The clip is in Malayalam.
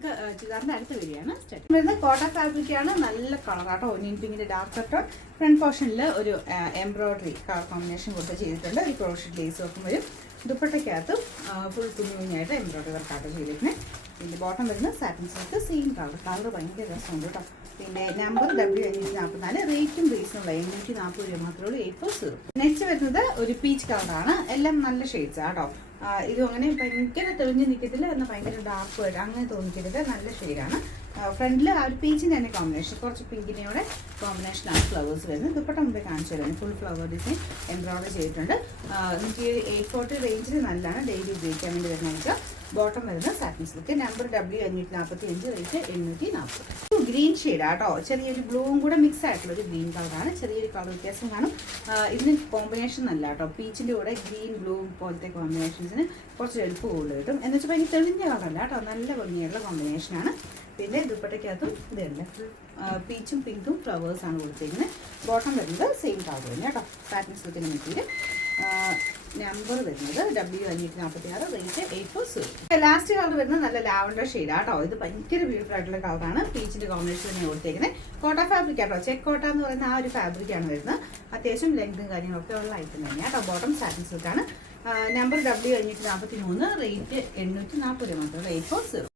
നമുക്ക് ചുരിദാറിൻ്റെ അടുത്ത വീഡിയോയാണ് സ്റ്റാർട്ട് വരുന്നത്. കോട്ടൺ ഫാബ്രിക്കാണ്, നല്ല കളറാട്ടോ. ഒനിയൻ പിങ്കിൻ്റെ ഡാർക്ക് കട്ടർ ഫ്രണ്ട് പോർഷനിൽ ഒരു എംബ്രോയിഡറി കളർ കോമ്പിനേഷൻ കൊടുത്ത് ചെയ്തിട്ടുണ്ട്. ഒരു ക്രോഷറ്റ് ലേസ് വർക്കും വരും. ദുപ്പട്ടയ്ക്കകത്തും ഫുൾ കുഞ്ഞുകുഞ്ഞായിട്ട് എംബ്രോയിഡറി വർക്കാട്ടോ ചെയ്തിരിക്കുന്നത്. പിന്നെ ബോട്ടം വരുന്നത് സാറ്റിൻ സിൽക്ക്, സെയിം കളർ ഭയങ്കര രസമുണ്ട് കേട്ടോ. പിന്നെ നമ്പർ W544, റേറ്റും റീസണബിൾ 840 രൂപ മാത്രമേ ഉള്ളൂ. 840. നെക്സ്റ്റ് വരുന്നത് ഒരു പീച്ച് കളറാണ്. എല്ലാം നല്ല ഷെയ്ഡ്സ് ആട്ടോ. ഇതും അങ്ങനെ ഭയങ്കര തെളിഞ്ഞ് നിൽക്കത്തില്ല, എന്നാൽ ഭയങ്കര ഡാർക്ക് ആയിട്ട് അങ്ങനെ തോന്നിക്കരുത്. നല്ല ഷെയ്ഡാണ്. ഫ്രണ്ടിൽ ആ ഒരു പീച്ചിൻ്റെ തന്നെ കോമ്പിനേഷൻ, കുറച്ച് പിങ്കിനെയുടെ കോമ്പിനേഷനാണ് ഫ്ലവേഴ്സ് വരുന്നത്. ദുപ്പട്ട മുമ്പേ കാണിച്ചു തരുന്നത് ഫുൾ ഫ്ലവർ ഡിസൈൻ എംബ്രോയിഡറി ചെയ്തിട്ടുണ്ട്. നമുക്ക് 840 റേഞ്ചിൽ നല്ലതാണ്, ഡെയിലി ഉപയോഗിക്കാൻ വേണ്ടി വരുന്ന വെച്ചാൽ. ബോട്ടം വരുന്നത് satin silk, number W545, rate 840. Green ഷെയ്ഡാട്ടോ, ചെറിയൊരു ബ്ലൂവും കൂടെ മിക്സ് ആയിട്ടുള്ള ഒരു ഗ്രീൻ കളറാണ്. ചെറിയൊരു കളർ വ്യത്യാസം കാണും. ഇതിന് കോമ്പിനേഷൻ നല്ല കേട്ടോ. പീച്ചിൻ്റെ കൂടെ ഗ്രീൻ ബ്ലൂ പോലത്തെ കോമ്പിനേഷൻസിന് കുറച്ച് എളുപ്പം കൂടുതൽ കിട്ടും. എന്ന് വെച്ചാൽ ഭയങ്കര തെളിഞ്ഞ കളറല്ല കേട്ടോ, നല്ല ഭംഗിയുള്ള കോമ്പിനേഷനാണ്. പിന്നെ ദുപ്പട്ടയ്ക്കകത്തും ഇതുണ്ട്, പീച്ചും പിങ്കും ഫ്ലവേഴ്സാണ് കൊടുത്തിരിക്കുന്നത്. ബോട്ടം വരുന്നത് സെയിം കളർ തന്നെ കേട്ടോ, സാറ്റിൻ സിൽക്കിന് മെറ്റീരിയൽ. നമ്പർ വരുന്നത് W546, റേറ്റ് 840. ലാസ്റ്റ് കളർ വരുന്നത് നല്ല ലാവൻഡർ ഷെയ്ഡ് ആട്ടോ. ഇത് ഭയങ്കര ബ്യൂട്ടിഫുൾ ആയിട്ടുള്ള കളറാണ്. പീച്ചിൻ്റെ കോമ്പിനേഷൻ തന്നെ കൊടുത്തേക്കുന്നത്. കോട്ട ഫാബ്രിക് ആട്ടോ, ചെക്ക് കോട്ട എന്ന് പറയുന്ന ആ ഒരു ഫാബ്രിക്കാണ് വരുന്നത്. അത്യാവശ്യം ലെങ്തും കാര്യങ്ങളൊക്കെ ഉള്ള ഐറ്റം തന്നെയാണ് കേട്ടോ. ബോട്ടം സാറ്റിൻ സിൽക്കാണ്. നമ്പർ W543, റേറ്റ് 840 മാത്രമേ 840.